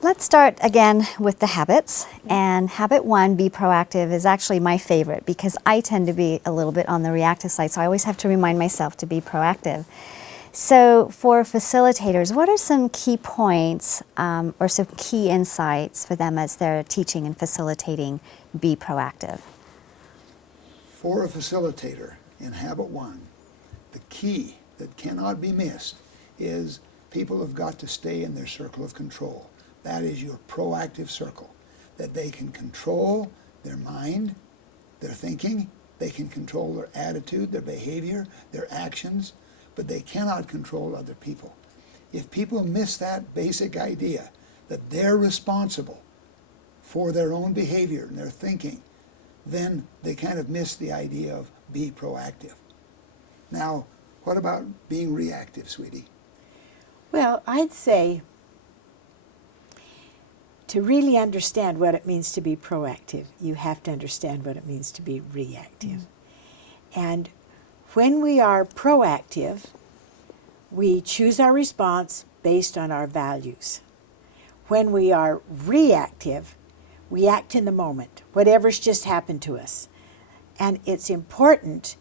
Let's start again with the habits. And habit 1, be proactive, is actually my favorite because I tend to be a little bit on the reactive side, so I always have to remind myself to be proactive. So for facilitators, what are some key points or some key insights for them as they're teaching and facilitating be proactive? For a facilitator in Habit 1, the key that cannot be missed is people have got to stay in their circle of control. That is your proactive circle, that they can control their mind, their thinking, they can control their attitude, their behavior, their actions, but they cannot control other people. If people miss that basic idea that they're responsible for their own behavior and their thinking, then they kind of miss the idea of be proactive. Now, what about being reactive, sweetie? Well, I'd say to really understand what it means to be proactive, you have to understand what it means to be reactive. And when we are proactive, we choose our response based on our values. When we are reactive, we act in the moment, whatever's just happened to us. And it's important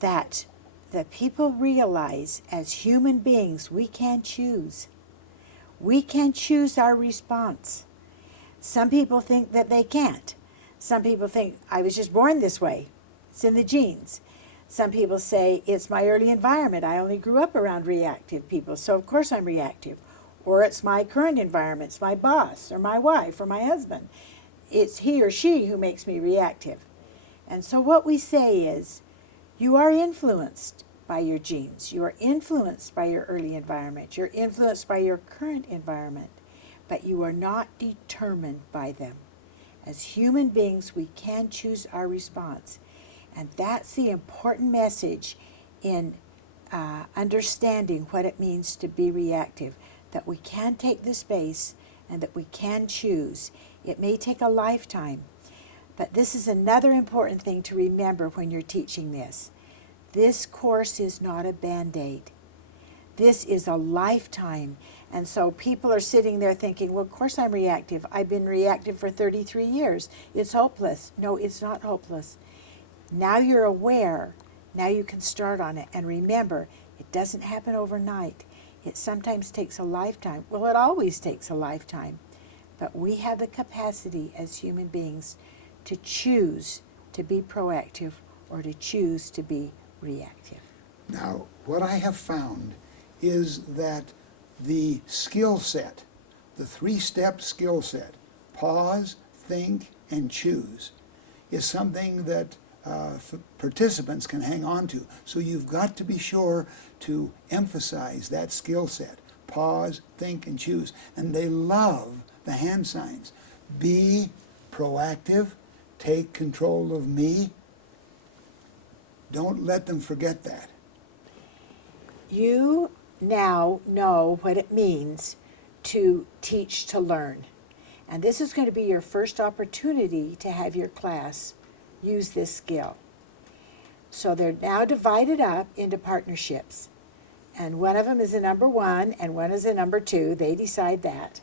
that the people realize as human beings we can choose. We can choose our response. Some people think that they can't. Some people think, I was just born this way. It's in the genes. Some people say, it's my early environment. I only grew up around reactive people, so of course I'm reactive. Or it's my current environment. It's my boss or my wife or my husband. It's he or she who makes me reactive. And so what we say is, you are influenced by your genes. You are influenced by your early environment. You're influenced by your current environment. But you are not determined by them. As human beings, we can choose our response. And that's the important message in understanding what it means to be reactive, that we can take the space and that we can choose. It may take a lifetime, but this is another important thing to remember when you're teaching this. This course is not a Band-Aid. This is a lifetime. And so people are sitting there thinking, well, of course I'm reactive. I've been reactive for 33 years. It's hopeless. No, it's not hopeless. Now you're aware. Now you can start on it. And remember, it doesn't happen overnight. It sometimes takes a lifetime. Well, it always takes a lifetime. But we have the capacity as human beings to choose to be proactive or to choose to be reactive. Now, what I have found is that the skill set, the 3-step skill set, pause, think, and choose, is something that participants can hang on to. So you've got to be sure to emphasize that skill set, pause, think, and choose. And they love the hand signs. Be proactive, take control of me. Don't let them forget that. You now know what it means to teach to learn. And this is going to be your first opportunity to have your class use this skill. So they're now divided up into partnerships. And one of them is a number 1 and one is a number 2. They decide that.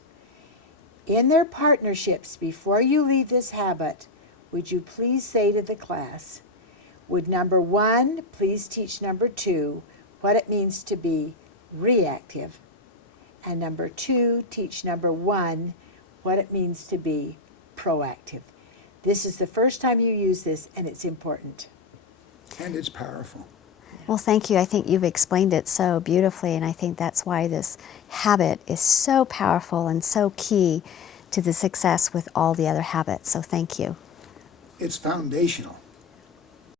In their partnerships, before you leave this habit, would you please say to the class, would number 1 please teach number 2 what it means to be reactive, and number 2 teach number 1 what it means to be proactive. This is the first time you use this, and it's important. And it's powerful. Well, thank you. I think you've explained it so beautifully, and I think that's why this habit is so powerful and so key to the success with all the other habits. So thank you. It's foundational.